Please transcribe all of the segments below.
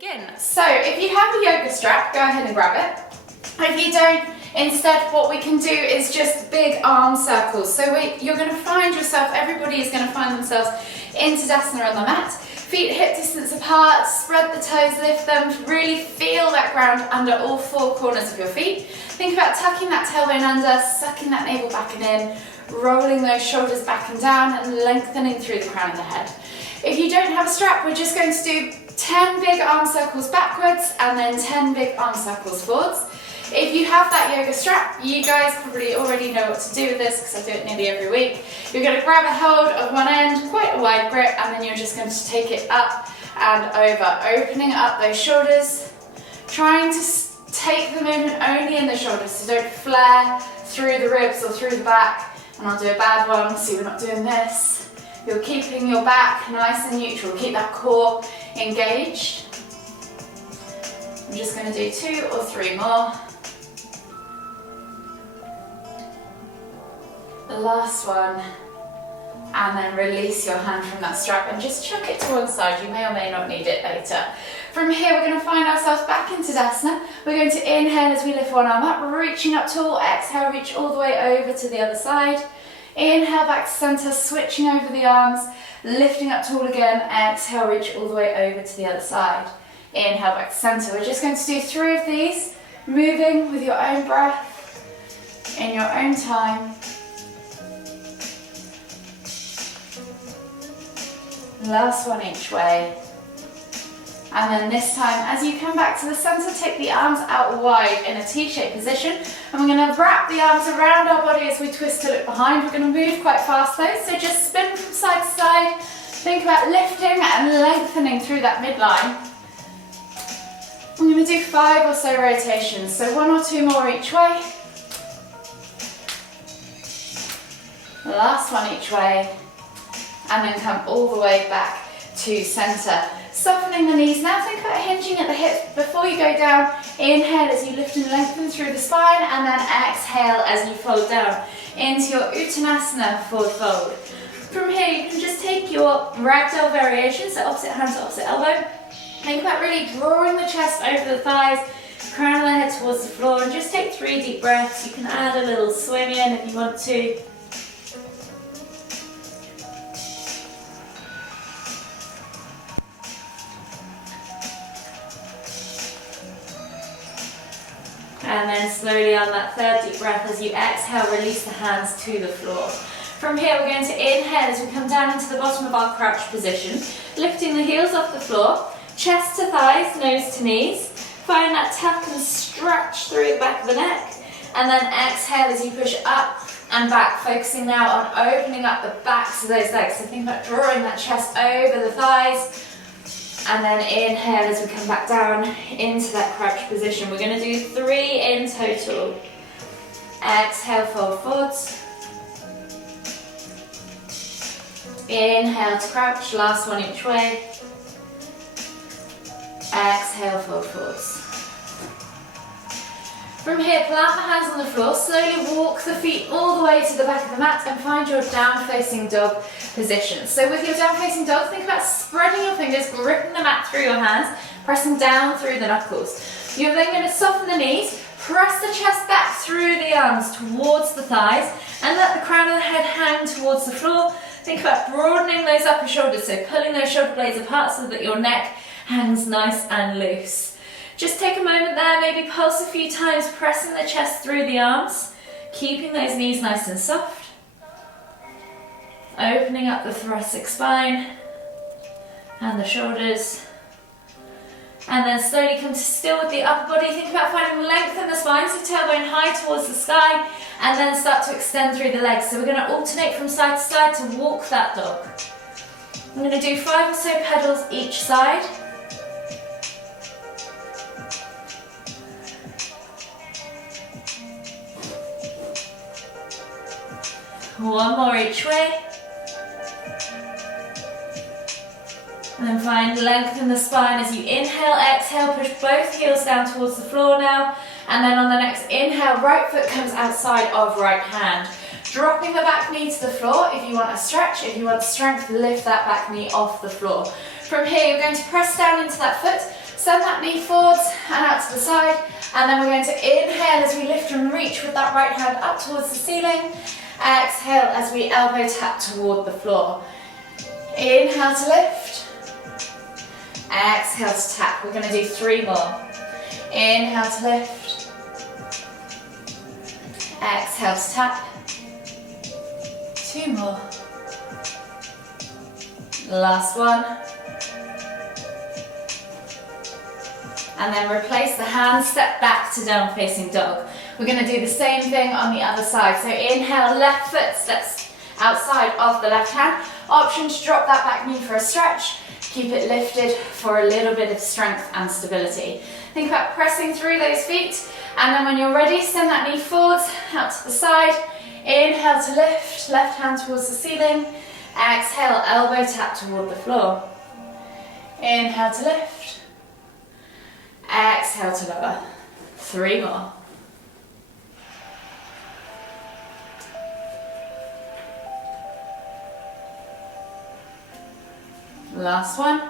Begin. So if you have a yoga strap, go ahead and grab it. If you don't, instead what we can do is just big arm circles. So you're going to find yourself, everybody is going to find themselves in Tadasana on the mat. Feet hip distance apart, spread the toes, lift them, really feel that ground under all four corners of your feet. Think about tucking that tailbone under, sucking that navel back and in, rolling those shoulders back and down and lengthening through the crown of the head. If you don't have a strap, we're just going to do 10 big arm circles backwards and then 10 big arm circles forwards. If you have that yoga strap, you guys probably already know what to do with this because I do it nearly every week. You're going to grab a hold of one end, quite a wide grip, and then you're just going to take it up and over, opening up those shoulders, trying to take the movement only in the shoulders, so don't flare through the ribs or through the back. And I'll do a bad one, so we're not doing this. You're keeping your back nice and neutral, keep that core engaged. I'm just going to do 2 or 3 more. The last one, and then release your hand from that strap and just chuck it to one side. You may or may not need it later. From here, we're going to find ourselves back in Tadasana. We're going to inhale as we lift one arm up, reaching up tall. Exhale, reach all the way over to the other side. Inhale back to center, switching over the arms, lifting up tall again. Exhale, reach all the way over to the other side. Inhale back to center. We're just going to do 3 of these, moving with your own breath, in your own time. Last one each way. And then this time, as you come back to the center, take the arms out wide in a T-shaped position. And we're going to wrap the arms around our body as we twist to look behind. We're going to move quite fast though, so just spin from side to side. Think about lifting and lengthening through that midline. I'm going to do 5 or so rotations, so 1 or 2 more each way. The last one each way. And then come all the way back to center. Softening the knees. Now think about hinging at the hips before you go down. Inhale as you lift and lengthen through the spine, and then exhale as you fold down into your Uttanasana forward fold. From here you can just take your ragdoll variation, so opposite hand to opposite elbow. Think about really drawing the chest over the thighs, crown of the head towards the floor, and just take 3 deep breaths. You can add a little swim in if you want to. And then slowly on that 3rd deep breath, as you exhale, release the hands to the floor. From here, we're going to inhale as we come down into the bottom of our crouch position, lifting the heels off the floor, chest to thighs, nose to knees. Find that tuck and stretch through the back of the neck. And then exhale as you push up and back, focusing now on opening up the backs of those legs. So think about drawing that chest over the thighs. And then inhale as we come back down into that crouch position. We're going to do 3 in total. Exhale, fold forwards. Inhale to crouch, last one each way. Exhale, fold forwards. From here, plant the hands on the floor, slowly walk the feet all the way to the back of the mat and find your down-facing dog position. So with your down-facing dog, think about spreading your fingers, gripping the mat through your hands, pressing down through the knuckles. You're then going to soften the knees, press the chest back through the arms towards the thighs, and let the crown of the head hang towards the floor. Think about broadening those upper shoulders, so pulling those shoulder blades apart so that your neck hangs nice and loose. Just take a moment there, maybe pulse a few times, pressing the chest through the arms, keeping those knees nice and soft. Opening up the thoracic spine and the shoulders. And then slowly come to still with the upper body. Think about finding length in the spine, so tailbone high towards the sky, and then start to extend through the legs. So we're going to alternate from side to side to walk that dog. I'm going to do 5 or so pedals each side. One more each way. And then find length in the spine as you inhale, exhale, push both heels down towards the floor now. And then on the next inhale, right foot comes outside of right hand. Dropping the back knee to the floor. If you want a stretch, if you want strength, lift that back knee off the floor. From here, you're going to press down into that foot, Send that knee forwards and out to the side. And then we're going to inhale as we lift and reach with that right hand up towards the ceiling. Exhale as we elbow tap toward the floor. Inhale to lift. Exhale to tap. We're going to do 3 more. Inhale to lift. Exhale to tap. 2 more. Last one. And then replace the hands, step back to down facing dog. We're going to do the same thing on the other side. So inhale, left foot steps outside of the left hand. Option to drop that back knee for a stretch. Keep it lifted for a little bit of strength and stability. Think about pressing through those feet. And then when you're ready, send that knee forwards, out to the side. Inhale to lift, left hand towards the ceiling. Exhale, elbow tap toward the floor. Inhale to lift. Exhale to lower. 3 more. Last one.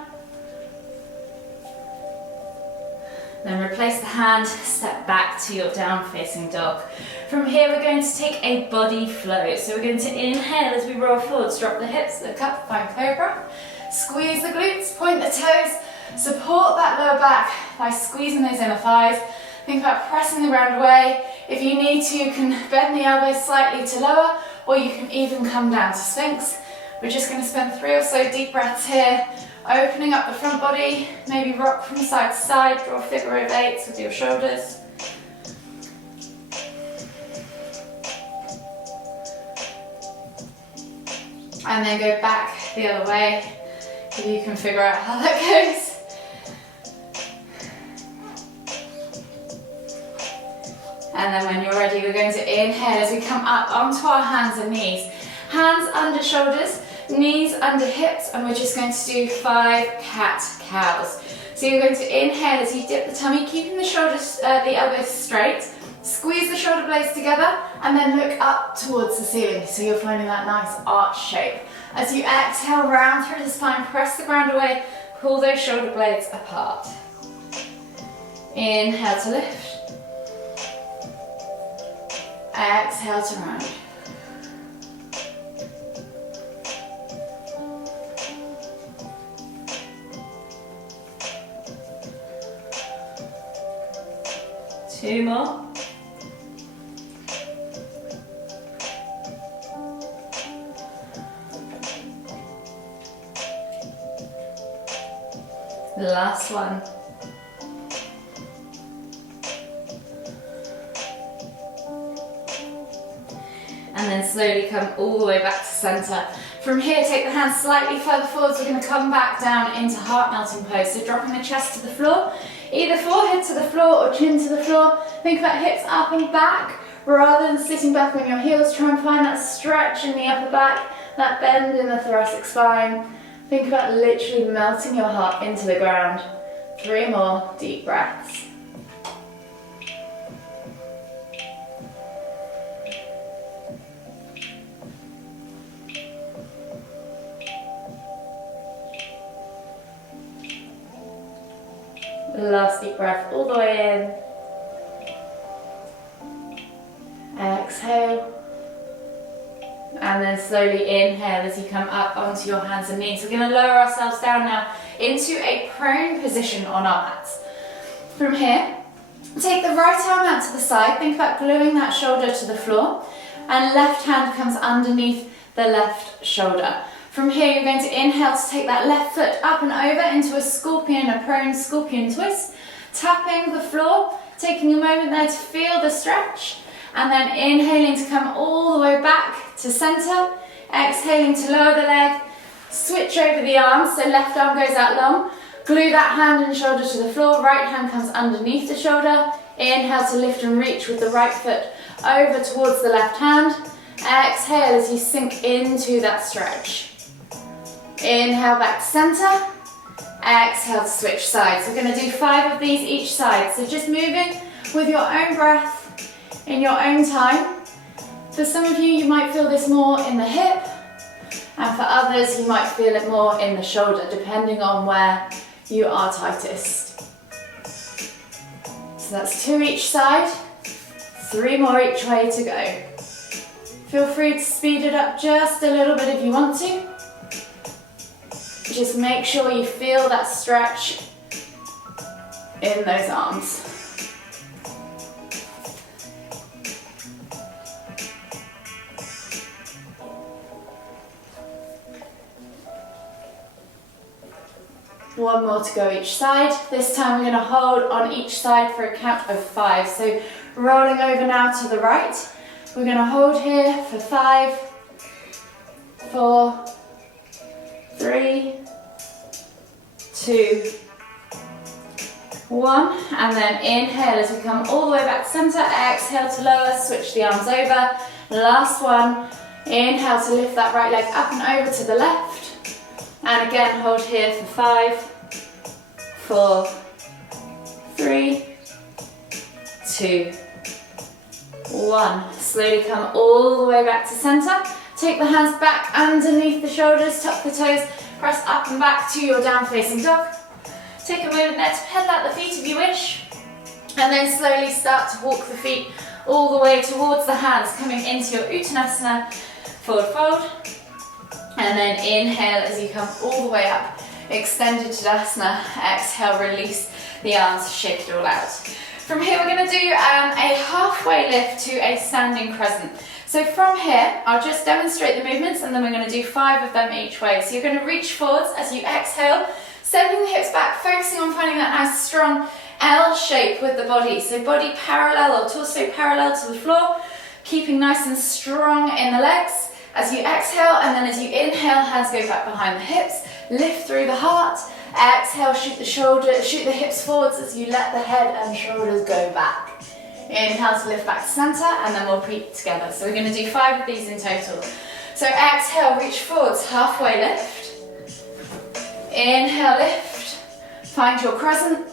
Then replace the hand, step back to your down facing dog. From here we're going to take a body flow. So we're going to inhale as we roll forwards, drop the hips, look up, find cobra. Squeeze the glutes, point the toes, support that lower back by squeezing those inner thighs. Think about pressing the ground away. If you need to, you can bend the elbows slightly to lower, or you can even come down to Sphinx. We're just going to spend 3 or so deep breaths here, opening up the front body, maybe rock from side to side, draw figure of 8s with your shoulders. And then go back the other way, if you can figure out how that goes. And then when you're ready, we're going to inhale as we come up onto our hands and knees. Hands under shoulders, knees under hips, and we're just going to do 5 cat-cows. So you're going to inhale as you dip the tummy, keeping the shoulders, the elbows straight. Squeeze the shoulder blades together, and then look up towards the ceiling. So you're finding that nice arch shape. As you exhale, round through the spine, press the ground away, pull those shoulder blades apart. Inhale to lift. Exhale to round. Two more. Last one. And then slowly come all the way back to center. From here, take the hands slightly further forwards. We're going to come back down into heart melting pose. So dropping the chest to the floor, either forehead to the floor or chin to the floor. Think about hips up and back rather than sitting back on your heels. Try and find that stretch in the upper back, that bend in the thoracic spine. Think about literally melting your heart into the ground. 3 more deep breaths. Last deep breath all the way in. Exhale. And then slowly inhale as you come up onto your hands and knees. We're going to lower ourselves down now into a prone position on our mats. From here, take the right arm out to the side. Think about gluing that shoulder to the floor. And left hand comes underneath the left shoulder. From here, you're going to inhale to take that left foot up and over into a scorpion, a prone scorpion twist. Tapping the floor, taking a moment there to feel the stretch. And then inhaling to come all the way back to center. Exhaling to lower the leg. Switch over the arms, so left arm goes out long. Glue that hand and shoulder to the floor. Right hand comes underneath the shoulder. Inhale to lift and reach with the right foot over towards the left hand. Exhale as you sink into that stretch. Inhale back to center. Exhale to switch sides. We're going to do 5 of these each side. So just moving with your own breath in your own time. For some of you, you might feel this more in the hip, and for others, you might feel it more in the shoulder, depending on where you are tightest. So that's 2 each side, 3 more each way to go. Feel free to speed it up just a little bit if you want to. Just make sure you feel that stretch in those arms. One more to go each side. This time we're going to hold on each side for a count of 5. So rolling over now to the right. We're going to hold here for 5, 4, 3, 2, 1. And then inhale as we come all the way back to center. Exhale to lower, switch the arms over. Last one. Inhale to lift that right leg up and over to the left. And again, hold here for 5, 4, 3, 2, 1. Slowly come all the way back to center. Take the hands back underneath the shoulders, tuck the toes, press up and back to your down facing dog. Take a moment there to pedal out the feet if you wish. And then slowly start to walk the feet all the way towards the hands, coming into your Uttanasana, forward fold. And then inhale as you come all the way up, extended Tadasana. Exhale, release the arms, shake it all out. From here we're going to do a halfway lift to a standing crescent. So from here, I'll just demonstrate the movements and then we're going to do 5 of them each way. So you're going to reach forwards as you exhale, sending the hips back, focusing on finding that nice strong L shape with the body. So body parallel or torso parallel to the floor, keeping nice and strong in the legs. As you exhale and then as you inhale, hands go back behind the hips, lift through the heart. Exhale, shoot the hips forwards as you let the head and shoulders go back. Inhale to lift back to center and then we'll repeat together. So we're going to do 5 of these in total. So exhale, reach forwards, halfway lift. Inhale, lift. Find your crescent.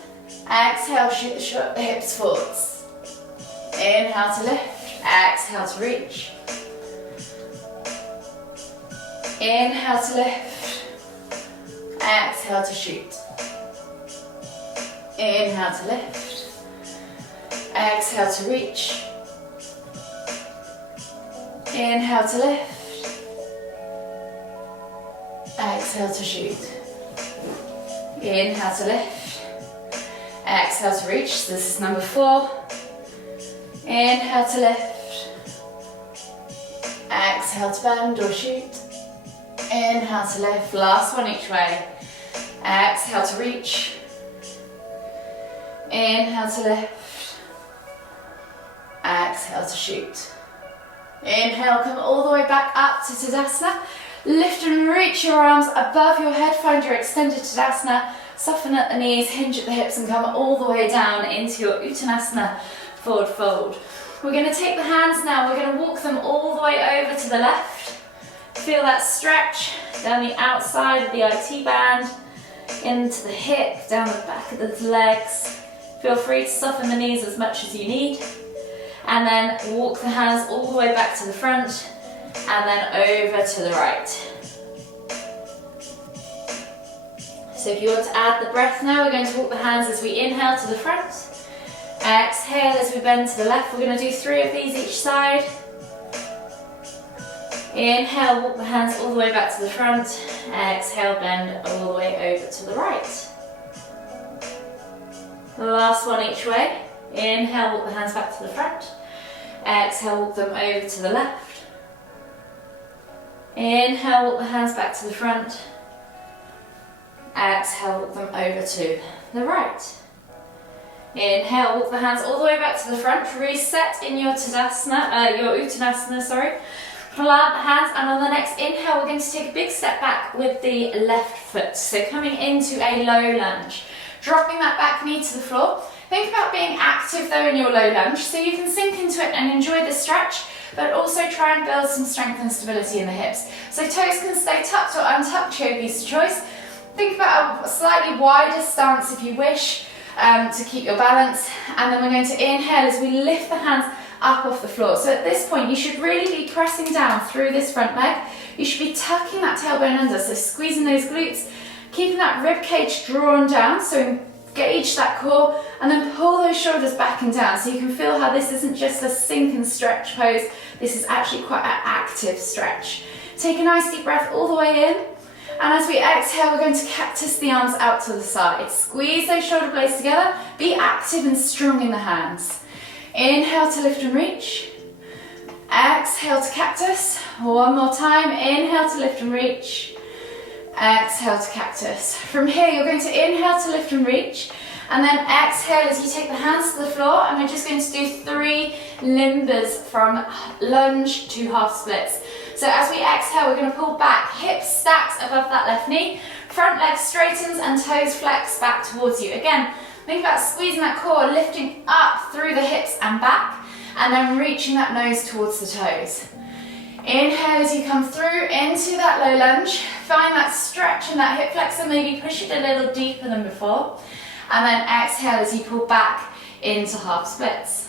Exhale, shoot the hips forwards. Inhale to lift. Exhale to reach. Inhale to lift, exhale to shoot. Inhale to lift, exhale to reach. Inhale to lift, exhale to shoot. Inhale to lift, exhale to reach. So this is number 4. Inhale to lift, exhale to bend or shoot. Inhale to lift, last one each way. Exhale to reach. Inhale to lift. Exhale to shoot. Inhale, come all the way back up to Tadasana. Lift and reach your arms above your head, find your extended Tadasana. Soften at the knees, hinge at the hips and come all the way down into your Uttanasana, forward fold. We're going to take the hands now, we're going to walk them all the way over to the left. Feel that stretch down the outside of the IT band, into the hip, down the back of the legs. Feel free to soften the knees as much as you need. And then walk the hands all the way back to the front and then over to the right. So if you want to add the breath now, we're going to walk the hands as we inhale to the front. Exhale as we bend to the left. We're going to do 3 of these each side. Inhale, walk the hands all the way back to the front. Exhale, bend all the way over to the right. The last one each way. Inhale, walk the hands back to the front. Exhale, walk them over to the left. Inhale, walk the hands back to the front. Exhale, walk them over to the right. Inhale, walk the hands all the way back to the front. Reset in your Uttanasana, sorry. Plant the hands, and on the next inhale we're going to take a big step back with the left foot. So coming into a low lunge. Dropping that back knee to the floor. Think about being active though in your low lunge, so you can sink into it and enjoy the stretch, but also try and build some strength and stability in the hips. So toes can stay tucked or untucked, yogi's choice. Think about a slightly wider stance if you wish, to keep your balance. And then we're going to inhale as we lift the hands up off the floor. So at this point you should really be pressing down through this front leg. You should be tucking that tailbone under, so squeezing those glutes, keeping that rib cage drawn down, so Engage that core and then pull those shoulders back and down so you can feel how this isn't just a sink and stretch pose, this is actually quite an active stretch. Take a nice deep breath all the way in, and as we exhale we're going to cactus the arms out to the side. Squeeze those shoulder blades together, be active and strong in the hands. Inhale to lift and reach, exhale to cactus. One more time, inhale to lift and reach, exhale to cactus. From here you're going to inhale to lift and reach, and then exhale as you take the hands to the floor, and we're just going to do 3 limbers from lunge to half splits. So as we exhale we're going to pull back, hips stacked above that left knee, front leg straightens and toes flex back towards you. Again, think about squeezing that core, lifting up through the hips and back, and then reaching that nose towards the toes. Inhale as you come through into that low lunge, find that stretch in that hip flexor, maybe push it a little deeper than before, and then exhale as you pull back into half splits.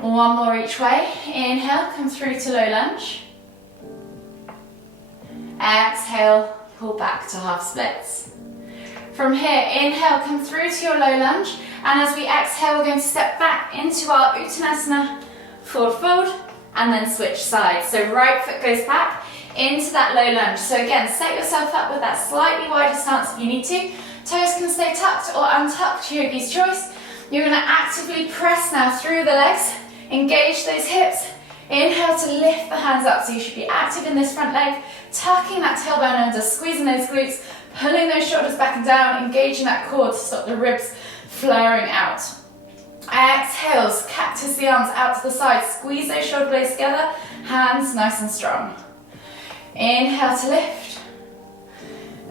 One more each way. Inhale, come through to low lunge. Exhale, pull back to half splits. From here, inhale, come through to your low lunge, and as we exhale we're going to step back into our Uttanasana forward fold, and then switch sides. So right foot goes back into that low lunge. So again, set yourself up with that slightly wider stance if you need to. Toes can stay tucked or untucked, yogi's choice. You're going to actively press now through the legs, engage those hips. Inhale to lift the hands up, so you should be active in this front leg, tucking that tailbone under, squeezing those glutes, pulling those shoulders back and down, engaging that core to stop the ribs flaring out. Exhales, cactus the arms out to the side, squeeze those shoulder blades together, hands nice and strong. Inhale to lift,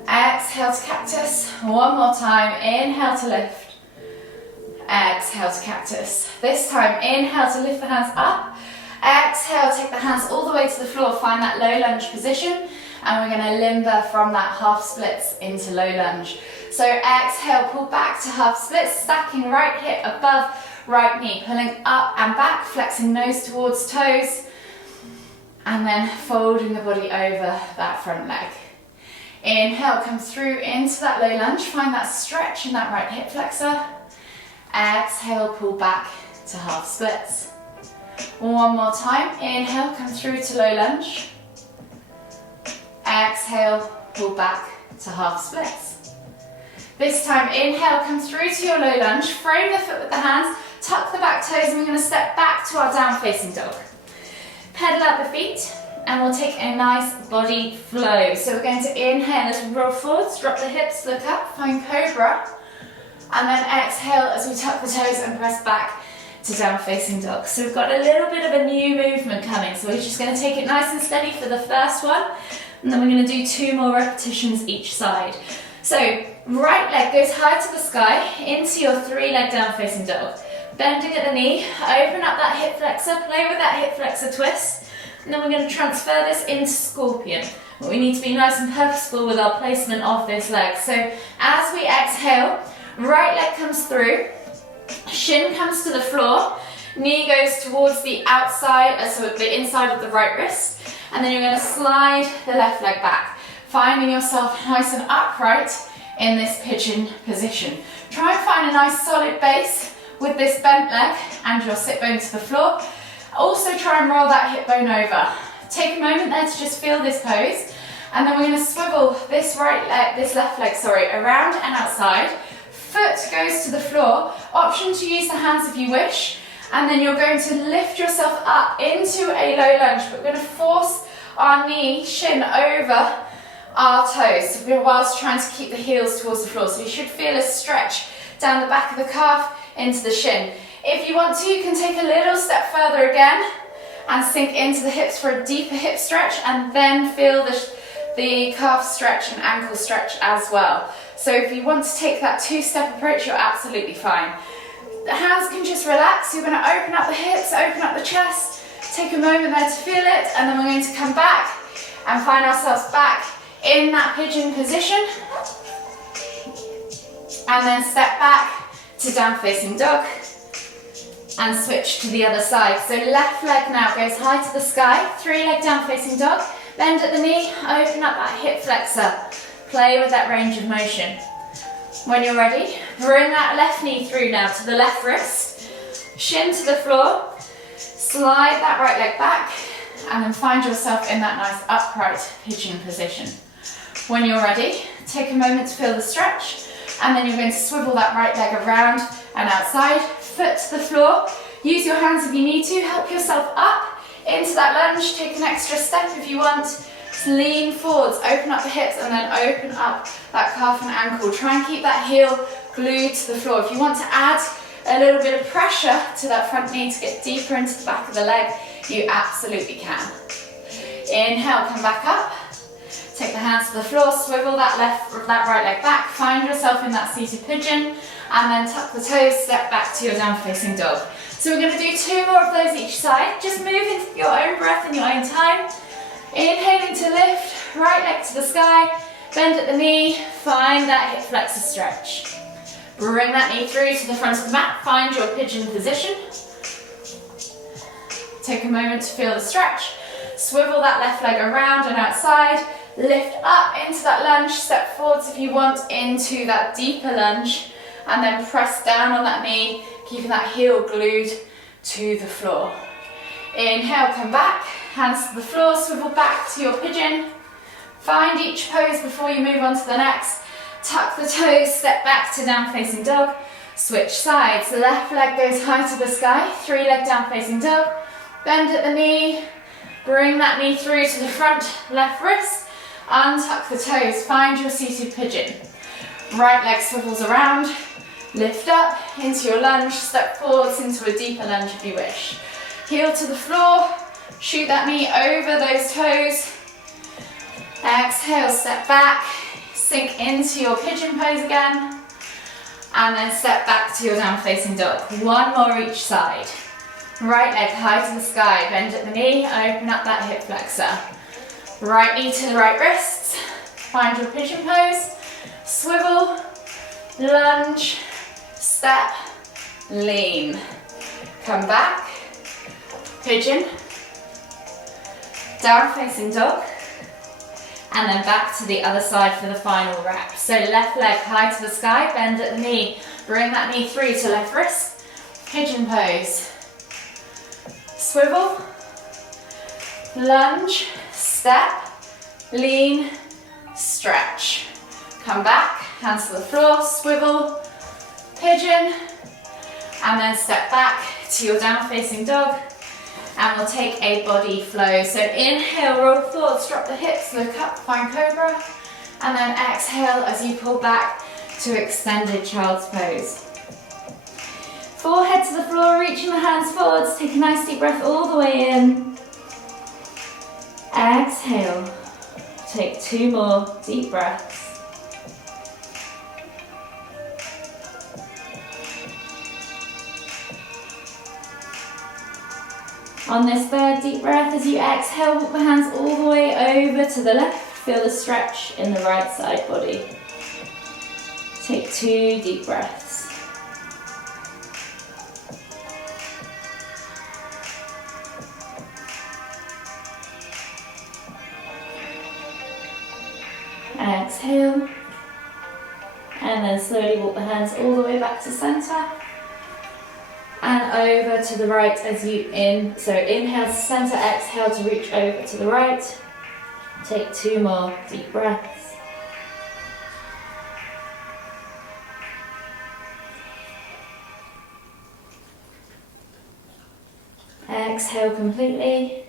exhale to cactus. One more time, inhale to lift, exhale to cactus. This time, inhale to lift the hands up, exhale, take the hands all the way to the floor, find that low lunge position, and we're going to limber from that half splits into low lunge. So exhale, pull back to half splits, stacking right hip above right knee, pulling up and back, flexing nose towards toes, and then folding the body over that front leg. Inhale, come through into that low lunge, find that stretch in that right hip flexor. Exhale, pull back to half splits. One more time, inhale, come through to low lunge. Exhale, pull back to half splits. This time, inhale, come through to your low lunge, frame the foot with the hands, tuck the back toes, and we're going to step back to our down facing dog. Pedal out the feet, and we'll take a nice body flow. So we're going to inhale as we roll forwards, drop the hips, look up, find cobra, and then exhale as we tuck the toes and press back to down facing dog. So we've got a little bit of a new movement coming, so we're just going to take it nice and steady for the first one, and then we're going to do 2 more repetitions each side. So right leg goes high to the sky into your 3-leg down facing dog. Bending at the knee, open up that hip flexor, play with that hip flexor twist, and then we're going to transfer this into scorpion. But we need to be nice and purposeful with our placement of this leg. So as we exhale, right leg comes through, shin comes to the floor, knee goes towards the outside, so the inside of the right wrist, and then you're going to slide the left leg back, finding yourself nice and upright in this pigeon position. Try and find a nice solid base with this bent leg and your sit bone to the floor. Also try and roll that hip bone over. Take a moment there to just feel this pose, and then we're going to swivel this left leg, around and outside. Foot goes to the floor. Option to use the hands if you wish, and then you're going to lift yourself up into a low lunge, but we're going to force our knee, shin over our toes whilst trying to keep the heels towards the floor. So you should feel a stretch down the back of the calf into the shin. If you want to, you can take a little step further again and sink into the hips for a deeper hip stretch, and then feel the calf stretch and ankle stretch as well. So if you want to take that 2-step approach, you're absolutely fine. The hands can just relax. You're going to open up the hips, open up the chest, take a moment there to feel it, and then we're going to come back and find ourselves back in that pigeon position, and then step back to down facing dog and switch to the other side. So left leg now goes high to the sky, 3-leg down facing dog, bend at the knee, open up that hip flexor, play with that range of motion. When you're ready, bring that left knee through now to the left wrist, shin to the floor, slide that right leg back, and then find yourself in that nice upright pigeon position. When you're ready, take a moment to feel the stretch, and then you're going to swivel that right leg around and outside, foot to the floor. Use your hands if you need to, help yourself up into that lunge, take an extra step if you want. Lean forwards, open up the hips and then open up that calf and ankle. Try and keep that heel glued to the floor. If you want to add a little bit of pressure to that front knee to get deeper into the back of the leg, you absolutely can. Inhale, come back up. Take the hands to the floor, swivel that right leg back, find yourself in that seated pigeon, and then tuck the toes, step back to your down facing dog. So we're going to do 2 more of those each side. Just move in your own breath in your own time. Inhaling to lift, right leg to the sky, bend at the knee, find that hip flexor stretch. Bring that knee through to the front of the mat, find your pigeon position. Take a moment to feel the stretch. Swivel that left leg around and outside, lift up into that lunge, step forwards if you want into that deeper lunge, and then press down on that knee, keeping that heel glued to the floor. Inhale, come back, hands to the floor, swivel back to your pigeon. Find each pose before you move on to the next. Tuck the toes, step back to down facing dog. Switch sides, the left leg goes high to the sky, 3 leg down facing dog. Bend at the knee, bring that knee through to the front left wrist. Untuck the toes, find your seated pigeon. Right leg swivels around, lift up into your lunge, step forwards into a deeper lunge if you wish. Heel to the floor, shoot that knee over those toes. Exhale, step back, sink into your pigeon pose again, and then step back to your down facing dog. 1 more each side. Right leg high to the sky, bend at the knee, open up that hip flexor. Right knee to the right wrist, find your pigeon pose, swivel, lunge, step, lean. Come back, pigeon, down facing dog, and then back to the other side for the final wrap. So left leg high to the sky, bend at the knee, bring that knee through to left wrist, pigeon pose, swivel, lunge, step, lean, stretch. Come back, hands to the floor, swivel, pigeon, and then step back to your down facing dog, and we'll take a body flow. So inhale, roll forwards, drop the hips, look up, find cobra, and then exhale as you pull back to extended child's pose. Forehead to the floor, reaching the hands forwards, take a nice deep breath all the way in. Exhale, take 2 more deep breaths. On this 3rd deep breath, as you exhale, walk the hands all the way over to the left. Feel the stretch in the right side body. Take 2 deep breaths. Exhale. And then slowly walk the hands all the way back to center. And over to the right as you so inhale to center, exhale to reach over to the right. Take 2 more deep breaths. Exhale completely.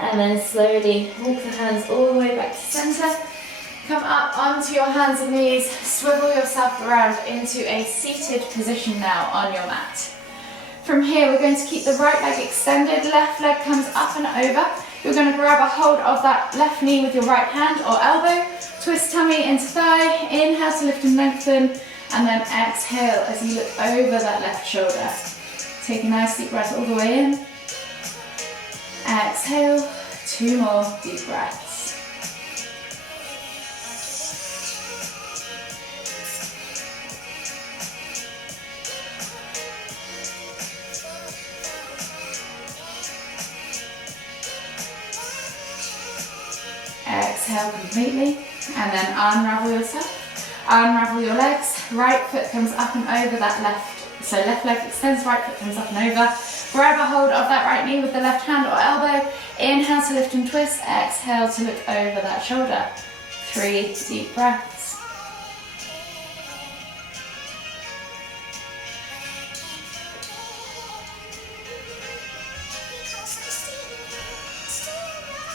And then slowly walk the hands all the way back to center. Come up onto your hands and knees, swivel yourself around into a seated position now on your mat. From here, we're going to keep the right leg extended, left leg comes up and over. You're going to grab a hold of that left knee with your right hand or elbow, twist tummy into thigh, inhale to lift and lengthen, and then exhale as you look over that left shoulder. Take a nice deep breath all the way in. Exhale, 2 more deep breaths. Exhale completely, and then unravel yourself. Unravel your legs. Right foot comes up and over that left. So left leg extends, right foot comes up and over. Grab a hold of that right knee with the left hand or elbow. Inhale to lift and twist. Exhale to look over that shoulder. 3 deep breaths.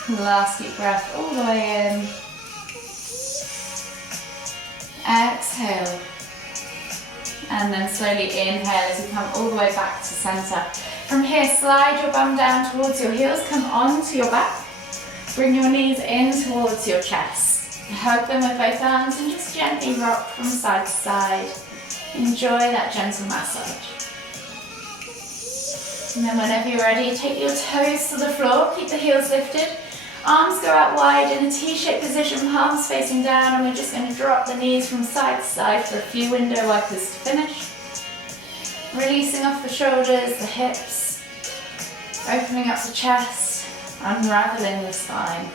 Last deep breath all the way in. Exhale. And then slowly inhale as you come all the way back to center. From here, slide your bum down towards your heels, come onto your back. Bring your knees in towards your chest. Hug them with both arms and just gently rock from side to side. Enjoy that gentle massage. And then whenever you're ready, take your toes to the floor, keep the heels lifted. Arms go out wide in a T-shaped position, palms facing down, and we're just going to drop the knees from side to side for a few window wipers to finish. Releasing off the shoulders, the hips, opening up the chest, unraveling the spine.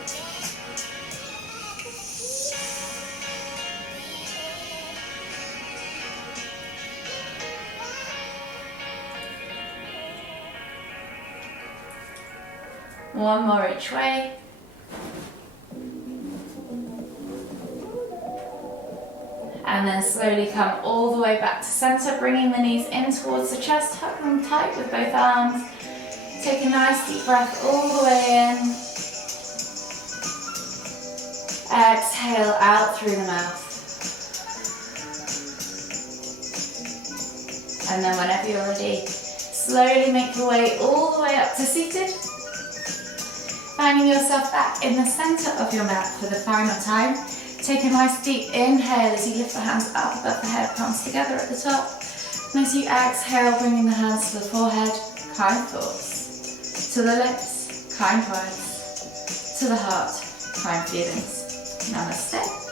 One more each way. And then slowly come all the way back to center, bringing the knees in towards the chest, hug them tight with both arms. Take a nice deep breath all the way in. Exhale out through the mouth. And then whenever you're ready, slowly make your way all the way up to seated. Finding yourself back in the center of your mat for the final time. Take a nice deep inhale as you lift the hands up above the head, palms together at the top. And as you exhale, bringing the hands to the forehead, kind thoughts. To the lips, kind words. To the heart, kind feelings. Namaste.